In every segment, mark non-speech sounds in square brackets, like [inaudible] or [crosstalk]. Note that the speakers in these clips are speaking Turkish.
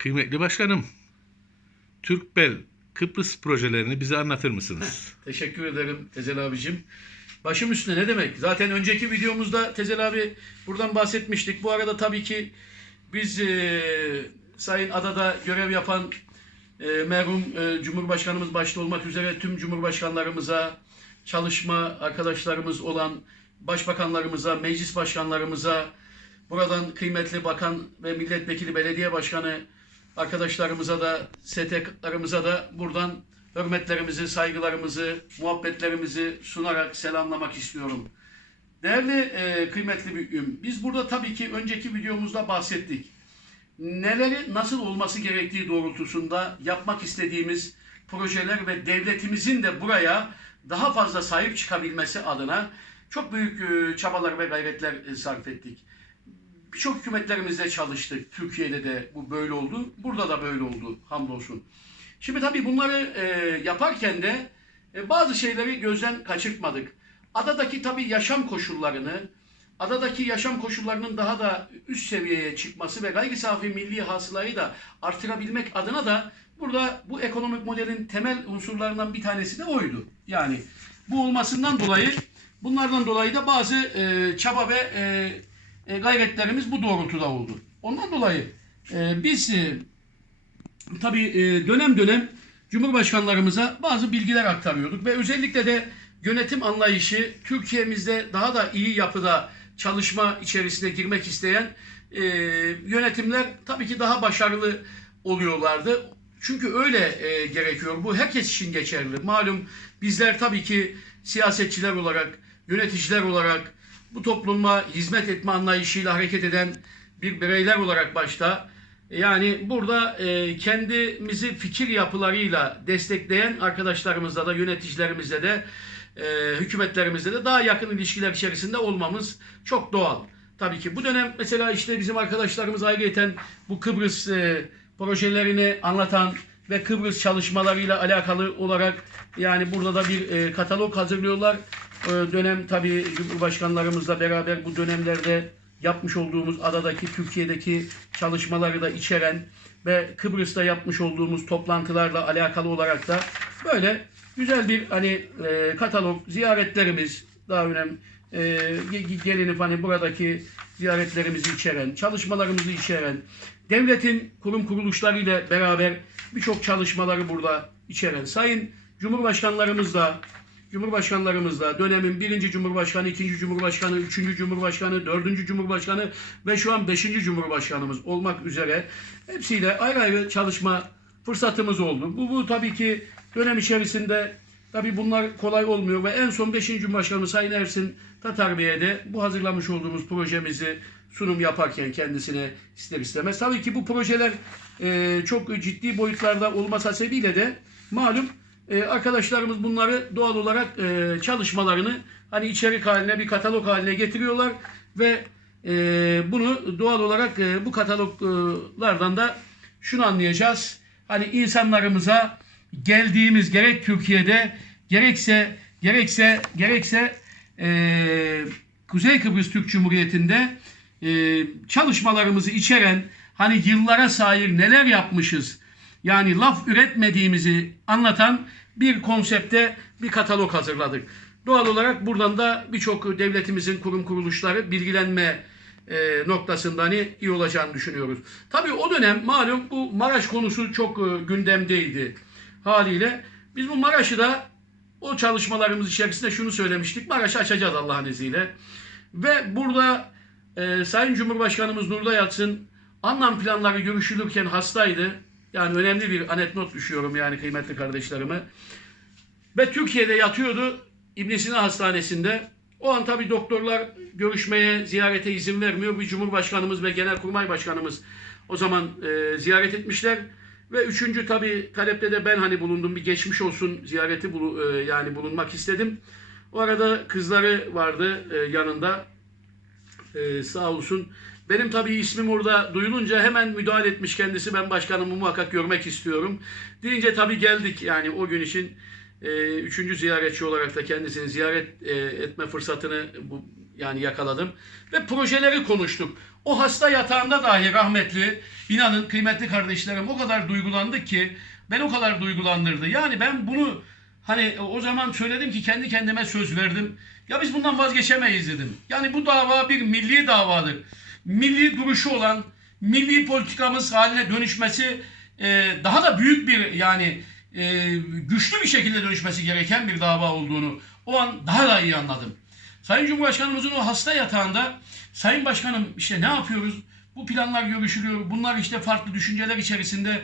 Kıymetli başkanım, Türkbel Kıbrıs projelerini bize anlatır mısınız? [laughs] Teşekkür ederim Tezel abicim. Başım üstüne ne demek? Zaten önceki videomuzda Tezel abi buradan bahsetmiştik. Bu arada tabii ki biz e, Sayın Adada görev yapan e, merhum e, Cumhurbaşkanımız başta olmak üzere tüm Cumhurbaşkanlarımıza, çalışma arkadaşlarımız olan başbakanlarımıza, meclis başkanlarımıza, buradan kıymetli bakan ve milletvekili belediye başkanı arkadaşlarımıza da, STK'larımıza da buradan hürmetlerimizi, saygılarımızı, muhabbetlerimizi sunarak selamlamak istiyorum. Değerli e, kıymetli büyüğüm, biz burada tabii ki önceki videomuzda bahsettik. Neleri nasıl olması gerektiği doğrultusunda yapmak istediğimiz projeler ve devletimizin de buraya daha fazla sahip çıkabilmesi adına çok büyük e, çabalar ve gayretler e, sarf ettik. Birçok hükümetlerimizde çalıştık. Türkiye'de de bu böyle oldu. Burada da böyle oldu hamdolsun. Şimdi tabii bunları e, yaparken de e, bazı şeyleri gözden kaçırtmadık. Adadaki tabii yaşam koşullarını, adadaki yaşam koşullarının daha da üst seviyeye çıkması ve gayri safi milli hasılayı da artırabilmek adına da burada bu ekonomik modelin temel unsurlarından bir tanesi de oydu. Yani bu olmasından dolayı bunlardan dolayı da bazı e, çaba ve e, e, gayretlerimiz bu doğrultuda oldu. Ondan dolayı e, biz e, tabii e, dönem dönem Cumhurbaşkanlarımıza bazı bilgiler aktarıyorduk ve özellikle de yönetim anlayışı Türkiye'mizde daha da iyi yapıda çalışma içerisine girmek isteyen e, yönetimler tabii ki daha başarılı oluyorlardı. Çünkü öyle e, gerekiyor. Bu herkes için geçerli. Malum bizler tabii ki siyasetçiler olarak, yöneticiler olarak bu topluma hizmet etme anlayışıyla hareket eden bir bireyler olarak başta yani burada e, kendimizi fikir yapılarıyla destekleyen arkadaşlarımızla da yöneticilerimizle de e, hükümetlerimizle de daha yakın ilişkiler içerisinde olmamız çok doğal. Tabii ki bu dönem mesela işte bizim arkadaşlarımız ayrıyeten bu Kıbrıs e, projelerini anlatan ve Kıbrıs çalışmalarıyla alakalı olarak yani burada da bir e, katalog hazırlıyorlar. E, dönem tabii Cumhurbaşkanlarımızla beraber bu dönemlerde yapmış olduğumuz adadaki Türkiye'deki çalışmaları da içeren ve Kıbrıs'ta yapmış olduğumuz toplantılarla alakalı olarak da böyle güzel bir hani e, katalog ziyaretlerimiz daha önemli e, ge- gelinip hani buradaki ziyaretlerimizi içeren, çalışmalarımızı içeren, devletin kurum kuruluşlarıyla beraber birçok çalışmaları burada içeren sayın Cumhurbaşkanlarımız da Cumhurbaşkanlarımız da dönemin birinci Cumhurbaşkanı, ikinci Cumhurbaşkanı, üçüncü Cumhurbaşkanı, dördüncü Cumhurbaşkanı ve şu an beşinci Cumhurbaşkanımız olmak üzere hepsiyle ayrı ayrı çalışma fırsatımız oldu. Bu, bu tabii ki dönem içerisinde tabii bunlar kolay olmuyor ve en son beşinci Cumhurbaşkanımız Sayın Ersin Tatar Bey'e de bu hazırlamış olduğumuz projemizi sunum yaparken kendisine ister istemez. Tabii ki bu projeler e, çok ciddi boyutlarda olmasa sebebiyle de malum e, arkadaşlarımız bunları doğal olarak e, çalışmalarını hani içerik haline bir katalog haline getiriyorlar ve e, bunu doğal olarak e, bu kataloglardan da şunu anlayacağız. Hani insanlarımıza geldiğimiz gerek Türkiye'de gerekse gerekse gerekse e, Kuzey Kıbrıs Türk Cumhuriyeti'nde e, çalışmalarımızı içeren hani yıllara sahip neler yapmışız yani laf üretmediğimizi anlatan bir konsepte bir katalog hazırladık. Doğal olarak buradan da birçok devletimizin kurum kuruluşları bilgilenme e, noktasında hani iyi olacağını düşünüyoruz. Tabii o dönem malum bu Maraş konusu çok e, gündemdeydi haliyle. Biz bu Maraş'ı da o çalışmalarımız içerisinde şunu söylemiştik. Maraş'ı açacağız Allah'ın izniyle. Ve burada e, Sayın Cumhurbaşkanımız Nurda Yatsın anlam planları görüşülürken hastaydı. Yani önemli bir anekdot düşüyorum yani kıymetli kardeşlerime. Ve Türkiye'de yatıyordu İbn Sina Hastanesi'nde. O an tabii doktorlar görüşmeye, ziyarete izin vermiyor. Bir Cumhurbaşkanımız ve Genelkurmay Başkanımız o zaman e, ziyaret etmişler. Ve üçüncü tabii talepte de ben hani bulundum. Bir geçmiş olsun ziyareti bulu, e, yani bulunmak istedim. O arada kızları vardı e, yanında. E, sağ olsun. Benim tabii ismim orada duyulunca hemen müdahale etmiş kendisi. Ben başkanımı muhakkak görmek istiyorum. Deyince tabii geldik yani o gün için e, üçüncü ziyaretçi olarak da kendisini ziyaret e, etme fırsatını bu, yani yakaladım. Ve projeleri konuştuk. O hasta yatağında dahi rahmetli, inanın kıymetli kardeşlerim o kadar duygulandık ki ben o kadar duygulandırdı. Yani ben bunu hani o zaman söyledim ki kendi kendime söz verdim. Ya biz bundan vazgeçemeyiz dedim. Yani bu dava bir milli davadır. Milli duruşu olan, milli politikamız haline dönüşmesi e, daha da büyük bir yani e, güçlü bir şekilde dönüşmesi gereken bir dava olduğunu o an daha da iyi anladım. Sayın Cumhurbaşkanımızın o hasta yatağında Sayın Başkanım işte ne yapıyoruz? Bu planlar görüşülüyor. Bunlar işte farklı düşünceler içerisinde.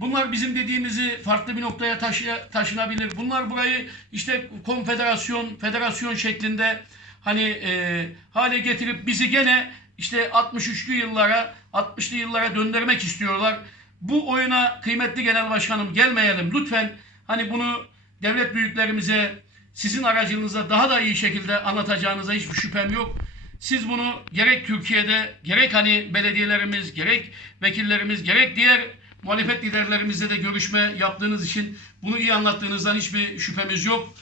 Bunlar bizim dediğimizi farklı bir noktaya taşıya, taşınabilir. Bunlar burayı işte konfederasyon, federasyon şeklinde hani e, hale getirip bizi gene işte 63'lü yıllara, 60'lı yıllara döndürmek istiyorlar. Bu oyuna kıymetli genel başkanım gelmeyelim. Lütfen hani bunu devlet büyüklerimize sizin aracılığınızla daha da iyi şekilde anlatacağınıza hiçbir şüphem yok. Siz bunu gerek Türkiye'de gerek hani belediyelerimiz, gerek vekillerimiz, gerek diğer muhalefet liderlerimizle de görüşme yaptığınız için bunu iyi anlattığınızdan hiçbir şüphemiz yok.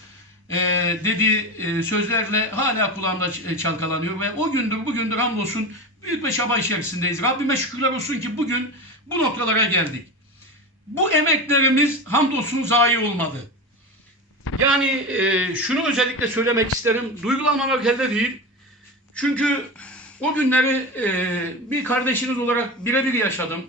Ee, dediği e, sözlerle hala kulağımda e, çalkalanıyor ve o gündür bugündür hamdolsun büyük bir çaba içerisindeyiz. Rabbime şükürler olsun ki bugün bu noktalara geldik. Bu emeklerimiz hamdolsun zayi olmadı. Yani e, şunu özellikle söylemek isterim. Duygulanmamak elde değil. Çünkü o günleri bir kardeşiniz olarak birebir yaşadım.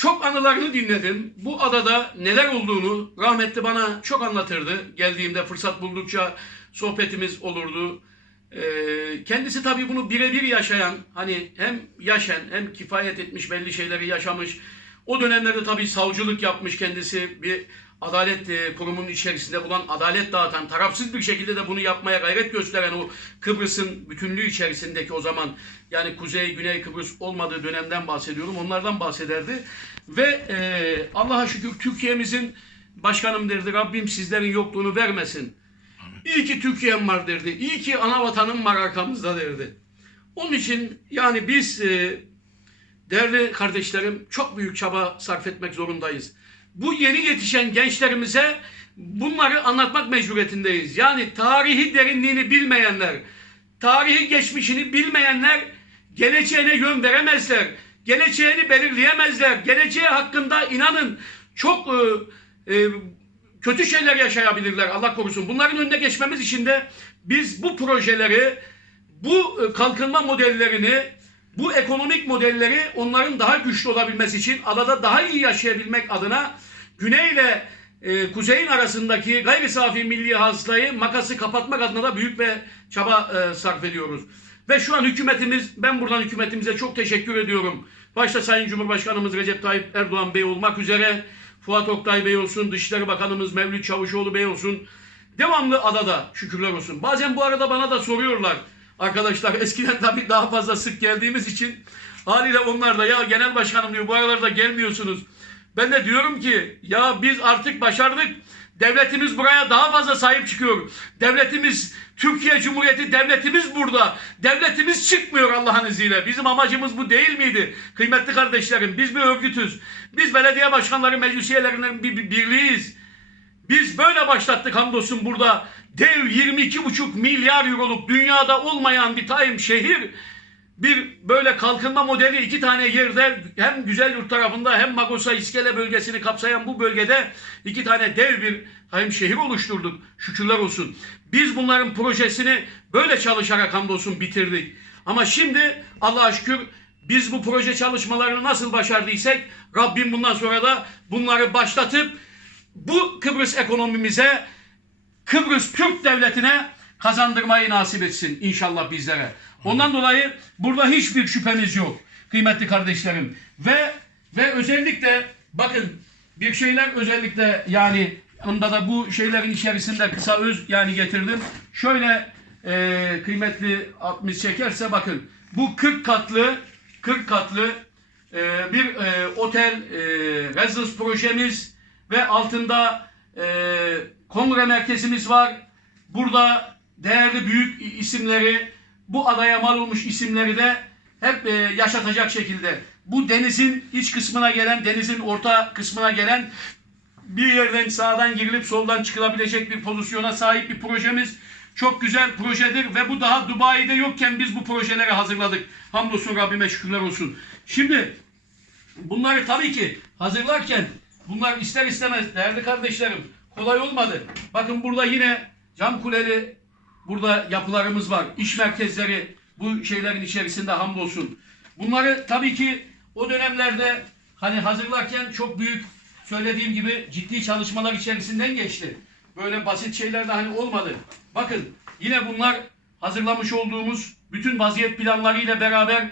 Çok anılarını dinledim. Bu adada neler olduğunu rahmetli bana çok anlatırdı. Geldiğimde fırsat buldukça sohbetimiz olurdu. E, kendisi tabii bunu birebir yaşayan, hani hem yaşayan hem kifayet etmiş belli şeyleri yaşamış. O dönemlerde tabii savcılık yapmış kendisi. Bir adalet e, kurumunun içerisinde bulan, adalet dağıtan, tarafsız bir şekilde de bunu yapmaya gayret gösteren o Kıbrıs'ın bütünlüğü içerisindeki o zaman yani Kuzey, Güney Kıbrıs olmadığı dönemden bahsediyorum. Onlardan bahsederdi. Ve e, Allah'a şükür Türkiye'mizin başkanım derdi Rabbim sizlerin yokluğunu vermesin. İyi ki Türkiye'm var derdi. İyi ki ana vatanım var arkamızda derdi. Onun için yani biz e, değerli kardeşlerim çok büyük çaba sarf etmek zorundayız. Bu yeni yetişen gençlerimize bunları anlatmak mecburiyetindeyiz. Yani tarihi derinliğini bilmeyenler, tarihi geçmişini bilmeyenler geleceğine yön veremezler. Geleceğini belirleyemezler. Geleceği hakkında inanın çok e, e, kötü şeyler yaşayabilirler Allah korusun. Bunların önüne geçmemiz için de biz bu projeleri, bu e, kalkınma modellerini, bu ekonomik modelleri onların daha güçlü olabilmesi için adada daha iyi yaşayabilmek adına Güney ile e, Kuzey'in arasındaki gayri safi milli hasılayı makası kapatmak adına da büyük bir çaba e, sarf ediyoruz. Ve şu an hükümetimiz, ben buradan hükümetimize çok teşekkür ediyorum. Başta Sayın Cumhurbaşkanımız Recep Tayyip Erdoğan Bey olmak üzere, Fuat Oktay Bey olsun, Dışişleri Bakanımız Mevlüt Çavuşoğlu Bey olsun. Devamlı adada şükürler olsun. Bazen bu arada bana da soruyorlar arkadaşlar. Eskiden tabii daha fazla sık geldiğimiz için haliyle onlar da ya genel başkanım diyor bu aralarda gelmiyorsunuz. Ben de diyorum ki ya biz artık başardık. Devletimiz buraya daha fazla sahip çıkıyor. Devletimiz Türkiye Cumhuriyeti devletimiz burada. Devletimiz çıkmıyor Allah'ın izniyle. Bizim amacımız bu değil miydi? Kıymetli kardeşlerim biz bir örgütüz. Biz belediye başkanları meclis üyelerinin bir, bir birliğiyiz. Biz böyle başlattık hamdolsun burada. Dev 22,5 milyar euroluk dünyada olmayan bir tayım şehir bir böyle kalkınma modeli iki tane yerde hem Güzelyurt tarafında hem Magosa İskele bölgesini kapsayan bu bölgede iki tane dev bir hem şehir oluşturduk. Şükürler olsun. Biz bunların projesini böyle çalışarak hamdolsun bitirdik. Ama şimdi Allah'a şükür biz bu proje çalışmalarını nasıl başardıysak Rabbim bundan sonra da bunları başlatıp bu Kıbrıs ekonomimize Kıbrıs Türk Devleti'ne kazandırmayı nasip etsin inşallah bizlere. Ondan dolayı burada hiçbir şüphemiz yok kıymetli kardeşlerim. Ve ve özellikle bakın bir şeyler özellikle yani onda da bu şeylerin içerisinde kısa öz yani getirdim. Şöyle e, kıymetli atmış çekerse bakın bu 40 katlı 40 katlı e, bir e, otel e, residence projemiz ve altında e, kongre merkezimiz var. Burada değerli büyük isimleri, bu adaya mal olmuş isimleri de hep e, yaşatacak şekilde. Bu denizin iç kısmına gelen, denizin orta kısmına gelen bir yerden sağdan girilip soldan çıkılabilecek bir pozisyona sahip bir projemiz. çok güzel projedir ve bu daha Dubai'de yokken biz bu projeleri hazırladık. Hamdolsun Rabbime şükürler olsun. Şimdi bunları tabii ki hazırlarken bunlar ister istemez değerli kardeşlerim kolay olmadı. Bakın burada yine cam kuleli burada yapılarımız var. İş merkezleri bu şeylerin içerisinde hamdolsun. Bunları tabii ki o dönemlerde hani hazırlarken çok büyük söylediğim gibi ciddi çalışmalar içerisinden geçti. Böyle basit şeyler de hani olmadı. Bakın yine bunlar hazırlamış olduğumuz bütün vaziyet planlarıyla beraber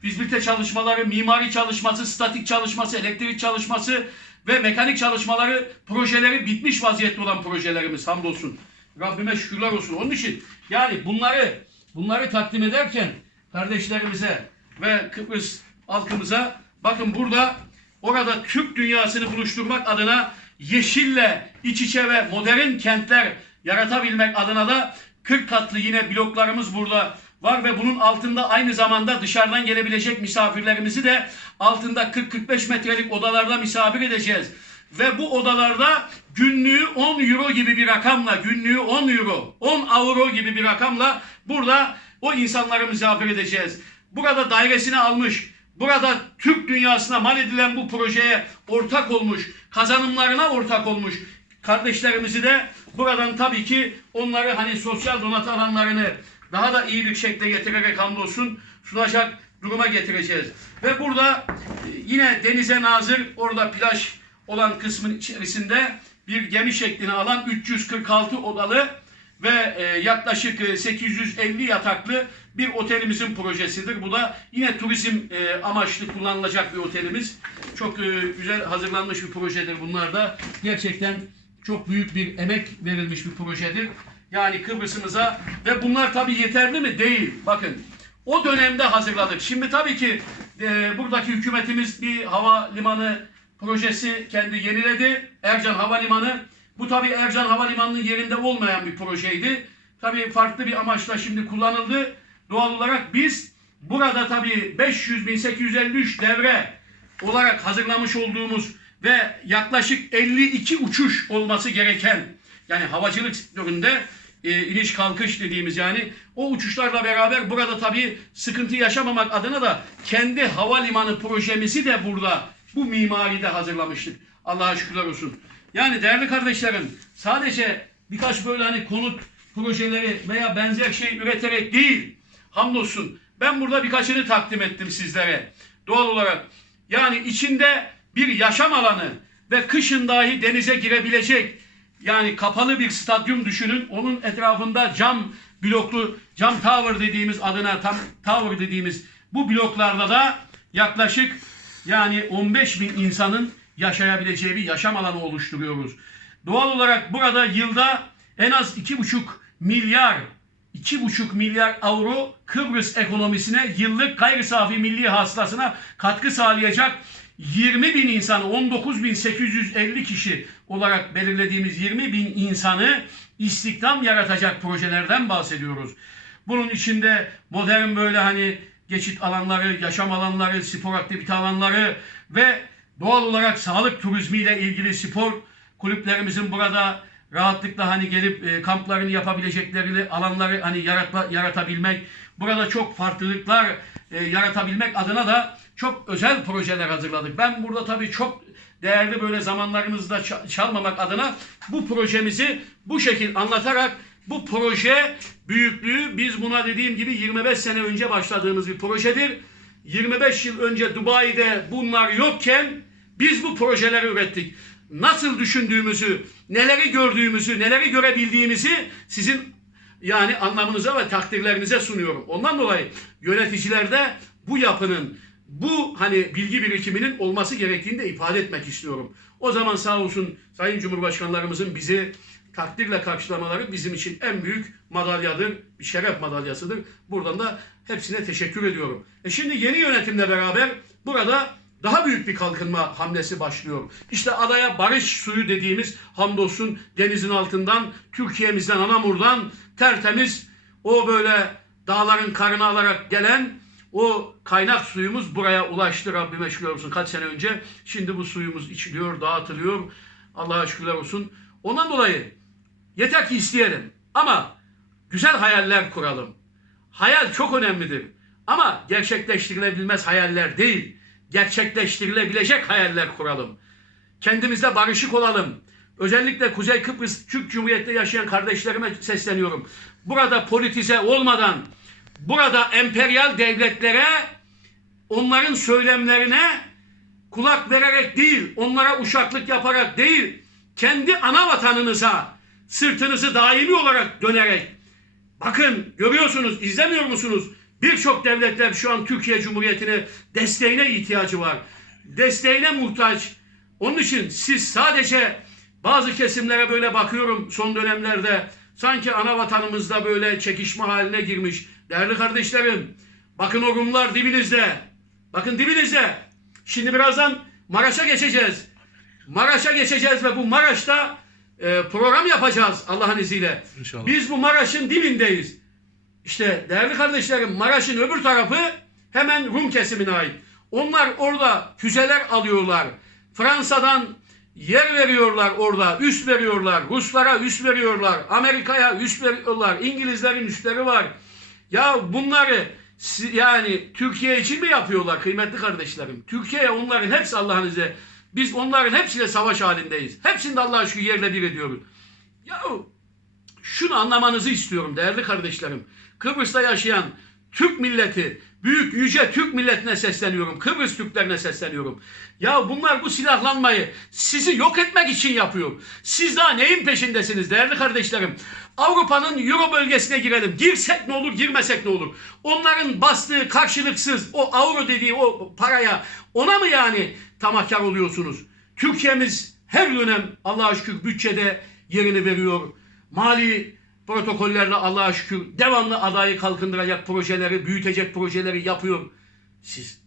fizibilite çalışmaları, mimari çalışması, statik çalışması, elektrik çalışması ve mekanik çalışmaları, projeleri bitmiş vaziyette olan projelerimiz hamdolsun. Rabbime şükürler olsun. Onun için yani bunları bunları takdim ederken kardeşlerimize ve Kıbrıs halkımıza bakın burada orada Türk dünyasını buluşturmak adına yeşille iç içe ve modern kentler yaratabilmek adına da 40 katlı yine bloklarımız burada var ve bunun altında aynı zamanda dışarıdan gelebilecek misafirlerimizi de altında 40-45 metrelik odalarda misafir edeceğiz. Ve bu odalarda günlüğü 10 euro gibi bir rakamla, günlüğü 10 euro, 10 avro gibi bir rakamla burada o insanları misafir edeceğiz. Burada dairesini almış, burada Türk dünyasına mal edilen bu projeye ortak olmuş, kazanımlarına ortak olmuş kardeşlerimizi de buradan tabii ki onları hani sosyal donatı alanlarını daha da iyi bir şekilde getirerek hamdolsun sunacak duruma getireceğiz. Ve burada e, yine denize nazır orada plaj olan kısmın içerisinde bir gemi şeklini alan 346 odalı ve e, yaklaşık e, 850 yataklı bir otelimizin projesidir. Bu da yine turizm e, amaçlı kullanılacak bir otelimiz. Çok e, güzel hazırlanmış bir projedir bunlar da. Gerçekten çok büyük bir emek verilmiş bir projedir. Yani Kıbrıs'ımıza ve bunlar tabii yeterli mi? Değil. Bakın o dönemde hazırladık. Şimdi tabii ki e, buradaki hükümetimiz bir havalimanı projesi kendi yeniledi. Ercan Havalimanı. Bu tabii Ercan Havalimanı'nın yerinde olmayan bir projeydi. Tabii farklı bir amaçla şimdi kullanıldı. Doğal olarak biz burada tabii 500 bin 853 devre olarak hazırlamış olduğumuz ve yaklaşık 52 uçuş olması gereken yani havacılık sektöründe e, iniş kalkış dediğimiz yani o uçuşlarla beraber burada tabii sıkıntı yaşamamak adına da kendi havalimanı projemizi de burada bu mimaride hazırlamıştık. Allah'a şükürler olsun. Yani değerli kardeşlerim sadece birkaç böyle hani konut projeleri veya benzer şey üreterek değil hamdolsun ben burada birkaçını takdim ettim sizlere. Doğal olarak yani içinde bir yaşam alanı ve kışın dahi denize girebilecek yani kapalı bir stadyum düşünün. Onun etrafında cam bloklu, cam tower dediğimiz adına tam tower dediğimiz bu bloklarda da yaklaşık yani 15 bin insanın yaşayabileceği bir yaşam alanı oluşturuyoruz. Doğal olarak burada yılda en az 2,5 milyar 2,5 milyar avro Kıbrıs ekonomisine yıllık gayri safi milli hasılasına katkı sağlayacak 20 bin insanı 19.850 kişi olarak belirlediğimiz 20 bin insanı istihdam yaratacak projelerden bahsediyoruz. Bunun içinde modern böyle hani geçit alanları, yaşam alanları, spor aktivite alanları ve doğal olarak sağlık turizmiyle ilgili spor kulüplerimizin burada rahatlıkla hani gelip e, kamplarını yapabilecekleri alanları hani yaratma, yaratabilmek, burada çok farklılıklar e, yaratabilmek adına da çok özel projeler hazırladık. Ben burada tabii çok değerli böyle zamanlarımızda ça- çalmamak adına bu projemizi bu şekil anlatarak bu proje büyüklüğü biz buna dediğim gibi 25 sene önce başladığımız bir projedir. 25 yıl önce Dubai'de bunlar yokken biz bu projeleri ürettik. Nasıl düşündüğümüzü, neleri gördüğümüzü, neleri görebildiğimizi sizin yani anlamınıza ve takdirlerinize sunuyorum. Ondan dolayı yöneticilerde bu yapının, bu hani bilgi birikiminin olması gerektiğini de ifade etmek istiyorum. O zaman sağ olsun Sayın Cumhurbaşkanlarımızın bizi takdirle karşılamaları bizim için en büyük madalyadır, bir şeref madalyasıdır. Buradan da hepsine teşekkür ediyorum. E şimdi yeni yönetimle beraber burada daha büyük bir kalkınma hamlesi başlıyor. İşte adaya barış suyu dediğimiz hamdolsun denizin altından, Türkiye'mizden, Anamur'dan tertemiz o böyle dağların karını alarak gelen o kaynak suyumuz buraya ulaştı Rabbime şükürler olsun kaç sene önce. Şimdi bu suyumuz içiliyor, dağıtılıyor. Allah'a şükürler olsun. Ondan dolayı yeter ki isteyelim. Ama güzel hayaller kuralım. Hayal çok önemlidir. Ama gerçekleştirilebilmez hayaller değil. Gerçekleştirilebilecek hayaller kuralım. Kendimizle barışık olalım. Özellikle Kuzey Kıbrıs Türk Cumhuriyeti'nde yaşayan kardeşlerime sesleniyorum. Burada politize olmadan, burada emperyal devletlere, onların söylemlerine kulak vererek değil, onlara uşaklık yaparak değil, kendi ana vatanınıza sırtınızı daimi olarak dönerek, bakın görüyorsunuz, izlemiyor musunuz? Birçok devletler şu an Türkiye Cumhuriyeti'ne desteğine ihtiyacı var. Desteğine muhtaç. Onun için siz sadece bazı kesimlere böyle bakıyorum son dönemlerde sanki ana vatanımızda böyle çekişme haline girmiş. Değerli kardeşlerim, bakın o Rumlar dibinizde. Bakın dibinizde. Şimdi birazdan Maraş'a geçeceğiz. Maraş'a geçeceğiz ve bu Maraş'ta e, program yapacağız Allah'ın izniyle. İnşallah. Biz bu Maraş'ın dibindeyiz. İşte değerli kardeşlerim Maraş'ın öbür tarafı hemen Rum kesimine ait. Onlar orada füzeler alıyorlar. Fransa'dan yer veriyorlar orada, üst veriyorlar. Ruslara üst veriyorlar. Amerika'ya üst veriyorlar. İngilizlerin üstleri var. Ya bunları yani Türkiye için mi yapıyorlar kıymetli kardeşlerim? Türkiye onların hepsi Allah'ın izniyle. Biz onların hepsiyle savaş halindeyiz. Hepsini de Allah'a şükür yerle bir ediyoruz. Yahu şunu anlamanızı istiyorum değerli kardeşlerim. Kıbrıs'ta yaşayan Türk milleti, büyük yüce Türk milletine sesleniyorum. Kıbrıs Türklerine sesleniyorum. Ya bunlar bu silahlanmayı sizi yok etmek için yapıyor. Siz daha neyin peşindesiniz değerli kardeşlerim? Avrupa'nın Euro bölgesine girelim. Girsek ne olur, girmesek ne olur? Onların bastığı karşılıksız o avro dediği o paraya ona mı yani tamahkar oluyorsunuz? Türkiye'miz her dönem Allah'a şükür bütçede yerini veriyor. Mali protokollerle Allah'a şükür devamlı adayı kalkındıracak projeleri, büyütecek projeleri yapıyor. Siz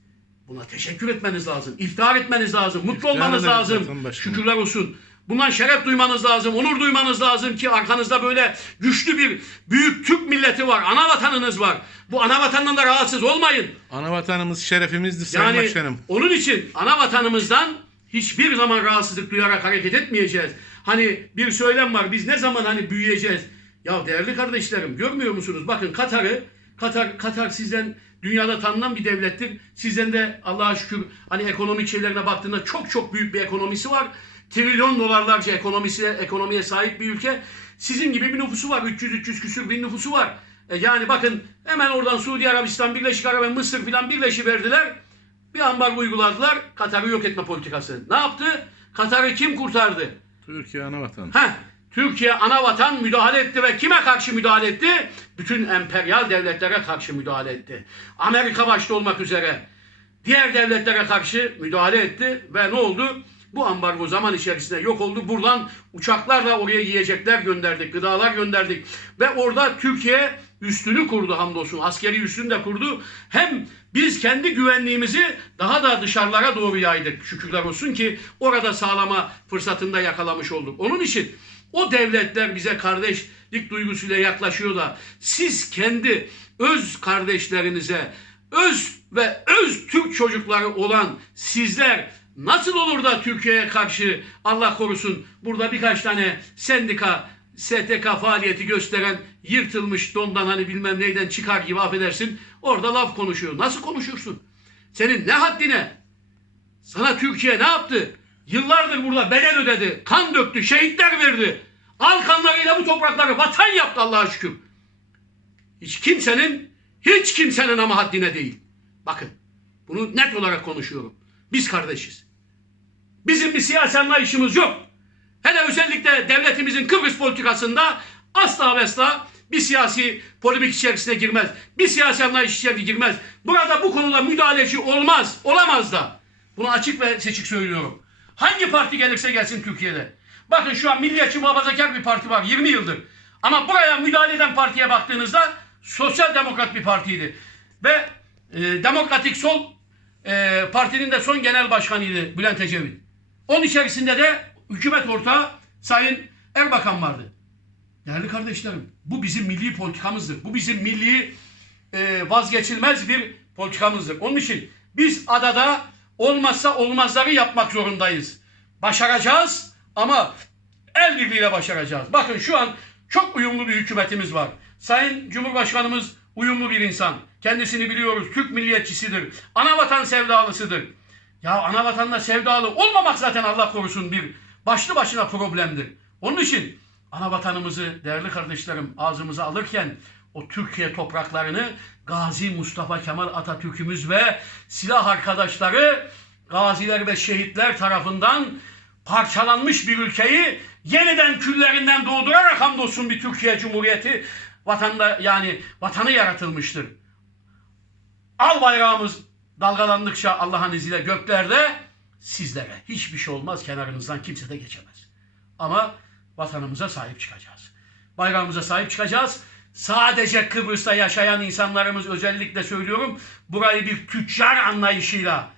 buna teşekkür etmeniz lazım. İftihar etmeniz lazım. Mutlu İftihar olmanız lazım. Şükürler olsun. Bundan şeref duymanız lazım, onur duymanız lazım ki arkanızda böyle güçlü bir büyük Türk milleti var, ana vatanınız var. Bu ana vatanından da rahatsız olmayın. Ana vatanımız şerefimizdir Sayın Yani Başkanım. onun için ana vatanımızdan hiçbir zaman rahatsızlık duyarak hareket etmeyeceğiz. Hani bir söylem var biz ne zaman hani büyüyeceğiz? Ya değerli kardeşlerim görmüyor musunuz? Bakın Katar'ı Katar Katar sizden dünyada tanınan bir devlettir. Sizden de Allah'a şükür hani ekonomik şeylerine baktığında çok çok büyük bir ekonomisi var. Trilyon dolarlarca ekonomisi ekonomiye sahip bir ülke. Sizin gibi bir nüfusu var. 300-300 küsür bin nüfusu var. E yani bakın hemen oradan Suudi Arabistan, Birleşik Arap ve Mısır filan birleşiverdiler. Bir ambargo uyguladılar. Katar'ı yok etme politikası. Ne yaptı? Katar'ı kim kurtardı? Türkiye ana vatan. Heh, Türkiye ana vatan müdahale etti ve kime karşı müdahale etti? Bütün emperyal devletlere karşı müdahale etti. Amerika başta olmak üzere diğer devletlere karşı müdahale etti ve ne oldu? Bu ambargo zaman içerisinde yok oldu. Buradan uçaklarla oraya yiyecekler gönderdik, gıdalar gönderdik. Ve orada Türkiye üstünü kurdu hamdolsun. Askeri üstünü de kurdu. Hem biz kendi güvenliğimizi daha da dışarılara doğru yaydık. Şükürler olsun ki orada sağlama fırsatında yakalamış olduk. Onun için o devletler bize kardeşlik duygusuyla yaklaşıyor da siz kendi öz kardeşlerinize, öz ve öz Türk çocukları olan sizler nasıl olur da Türkiye'ye karşı Allah korusun burada birkaç tane sendika STK faaliyeti gösteren yırtılmış dondan hani bilmem neyden çıkar gibi affedersin orada laf konuşuyor. Nasıl konuşursun? Senin ne haddine? Sana Türkiye ne yaptı? Yıllardır burada bedel ödedi, kan döktü, şehitler verdi. Al kanlarıyla bu toprakları vatan yaptı Allah'a şükür. Hiç kimsenin, hiç kimsenin ama haddine değil. Bakın, bunu net olarak konuşuyorum. Biz kardeşiz. Bizim bir siyasi anlayışımız yok. Hele özellikle devletimizin Kıbrıs politikasında asla ve asla bir siyasi polemik içerisine girmez. Bir siyasi anlayış içerisine girmez. Burada bu konuda müdahaleci olmaz. Olamaz da. Bunu açık ve seçik söylüyorum. Hangi parti gelirse gelsin Türkiye'de. Bakın şu an Milliyetçi Muhafazakar bir parti var 20 yıldır. Ama buraya müdahale eden partiye baktığınızda Sosyal Demokrat bir partiydi. Ve e, Demokratik Sol e, partinin de son genel başkanıydı Bülent Ecevit. Onun içerisinde de hükümet ortağı Sayın Erbakan vardı. Değerli kardeşlerim, bu bizim milli politikamızdır. Bu bizim milli e, vazgeçilmez bir politikamızdır. Onun için biz adada olmazsa olmazları yapmak zorundayız. Başaracağız ama el birliğiyle başaracağız. Bakın şu an çok uyumlu bir hükümetimiz var. Sayın Cumhurbaşkanımız uyumlu bir insan. Kendisini biliyoruz. Türk milliyetçisidir. Ana vatan sevdalısıdır. Ya ana vatanla sevdalı olmamak zaten Allah korusun bir başlı başına problemdir. Onun için ana vatanımızı değerli kardeşlerim ağzımıza alırken o Türkiye topraklarını Gazi Mustafa Kemal Atatürk'ümüz ve silah arkadaşları gaziler ve şehitler tarafından parçalanmış bir ülkeyi yeniden küllerinden doğdurarak hamdolsun bir Türkiye Cumhuriyeti vatanda yani vatanı yaratılmıştır. Al bayrağımız dalgalandıkça Allah'ın izniyle göklerde sizlere hiçbir şey olmaz kenarınızdan kimse de geçemez. Ama vatanımıza sahip çıkacağız. Bayrağımıza sahip çıkacağız. Sadece Kıbrıs'ta yaşayan insanlarımız özellikle söylüyorum burayı bir tüccar anlayışıyla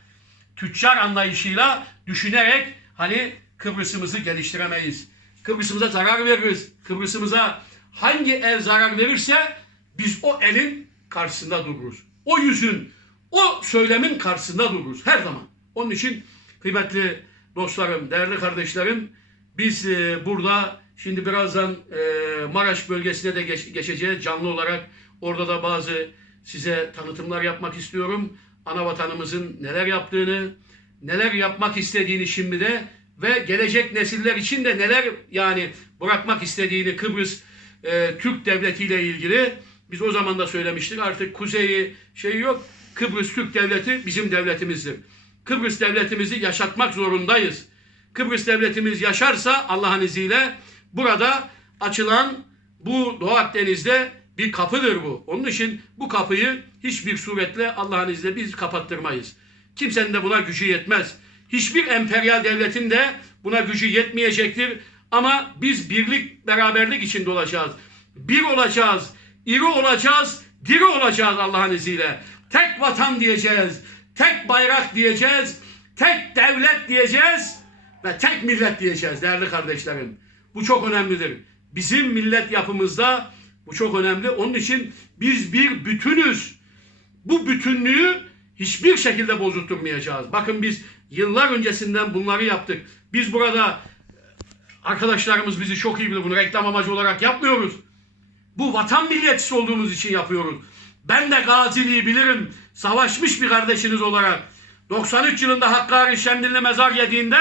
tüccar anlayışıyla düşünerek hani Kıbrıs'ımızı geliştiremeyiz. Kıbrıs'ımıza zarar veririz. Kıbrıs'ımıza hangi el zarar verirse biz o elin karşısında dururuz. O yüzün, o söylemin karşısında dururuz her zaman. Onun için kıymetli dostlarım, değerli kardeşlerim biz e, burada şimdi birazdan e, Maraş bölgesine de geç- geçeceğiz canlı olarak. Orada da bazı size tanıtımlar yapmak istiyorum. Ana vatanımızın neler yaptığını, neler yapmak istediğini şimdi de ve gelecek nesiller için de neler yani bırakmak istediğini Kıbrıs e, Türk Devleti ile ilgili biz o zaman da söylemiştik. Artık kuzeyi şey yok. Kıbrıs Türk Devleti bizim devletimizdir. Kıbrıs devletimizi yaşatmak zorundayız. Kıbrıs devletimiz yaşarsa Allah'ın izniyle burada açılan bu Doğu Akdeniz'de bir kapıdır bu. Onun için bu kapıyı hiçbir suretle Allah'ın izniyle biz kapattırmayız. Kimsenin de buna gücü yetmez. Hiçbir emperyal devletin de buna gücü yetmeyecektir. Ama biz birlik, beraberlik içinde olacağız. Bir olacağız, iri olacağız, diri olacağız Allah'ın izniyle. Tek vatan diyeceğiz, tek bayrak diyeceğiz, tek devlet diyeceğiz ve tek millet diyeceğiz değerli kardeşlerim. Bu çok önemlidir. Bizim millet yapımızda bu çok önemli. Onun için biz bir bütünüz. Bu bütünlüğü hiçbir şekilde bozulturmayacağız. Bakın biz yıllar öncesinden bunları yaptık. Biz burada arkadaşlarımız bizi çok iyi bilir. Bunu reklam amacı olarak yapmıyoruz. Bu vatan milliyetçisi olduğumuz için yapıyoruz. Ben de gaziliği bilirim. Savaşmış bir kardeşiniz olarak. 93 yılında Hakkari Şemdinli mezar yediğinde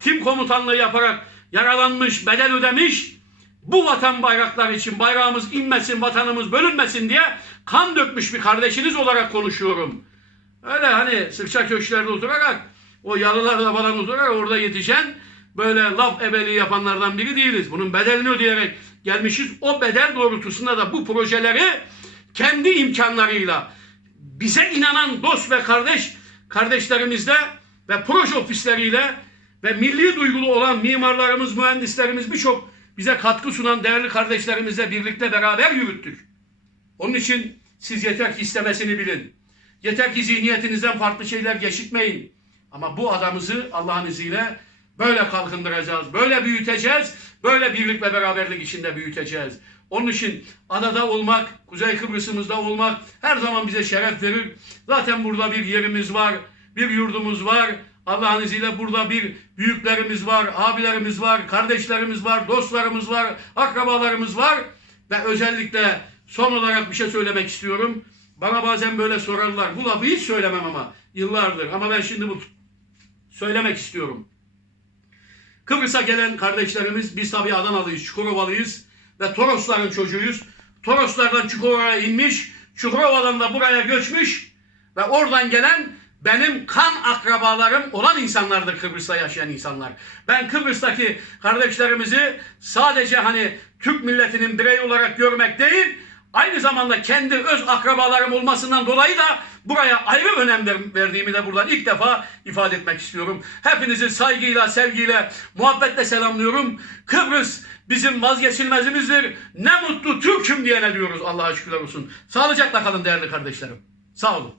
tim komutanlığı yaparak yaralanmış, bedel ödemiş. Bu vatan bayrakları için bayrağımız inmesin, vatanımız bölünmesin diye kan dökmüş bir kardeşiniz olarak konuşuyorum. Öyle hani sıkça köşklerde oturarak o yalılarda falan oturarak orada yetişen böyle laf ebeliği yapanlardan biri değiliz. Bunun bedelini ödeyerek gelmişiz. O bedel doğrultusunda da bu projeleri kendi imkanlarıyla bize inanan dost ve kardeş kardeşlerimizle ve proje ofisleriyle ve milli duygulu olan mimarlarımız, mühendislerimiz birçok bize katkı sunan değerli kardeşlerimizle birlikte beraber yürüttük. Onun için siz yeter ki istemesini bilin. Yeter ki zihniyetinizden farklı şeyler geçitmeyin. Ama bu adamızı Allah'ın izniyle böyle kalkındıracağız, böyle büyüteceğiz, böyle birlik ve beraberlik içinde büyüteceğiz. Onun için adada olmak, Kuzey Kıbrıs'ımızda olmak her zaman bize şeref verir. Zaten burada bir yerimiz var, bir yurdumuz var. Allah'ın izniyle burada bir büyüklerimiz var, abilerimiz var, kardeşlerimiz var, dostlarımız var, akrabalarımız var. Ve özellikle son olarak bir şey söylemek istiyorum. Bana bazen böyle sorarlar. Bu lafı hiç söylemem ama yıllardır. Ama ben şimdi bu söylemek istiyorum. Kıbrıs'a gelen kardeşlerimiz biz tabii Adanalıyız, Çukurovalıyız ve Torosların çocuğuyuz. Toroslardan Çukurova'ya inmiş, Çukurova'dan da buraya göçmüş ve oradan gelen benim kan akrabalarım olan insanlardır Kıbrıs'ta yaşayan insanlar. Ben Kıbrıs'taki kardeşlerimizi sadece hani Türk milletinin birey olarak görmek değil, aynı zamanda kendi öz akrabalarım olmasından dolayı da buraya ayrı önem ver- verdiğimi de buradan ilk defa ifade etmek istiyorum. Hepinizi saygıyla, sevgiyle, muhabbetle selamlıyorum. Kıbrıs bizim vazgeçilmezimizdir. Ne mutlu Türk'üm diyene diyoruz Allah'a şükürler olsun. Sağlıcakla kalın değerli kardeşlerim. Sağ olun.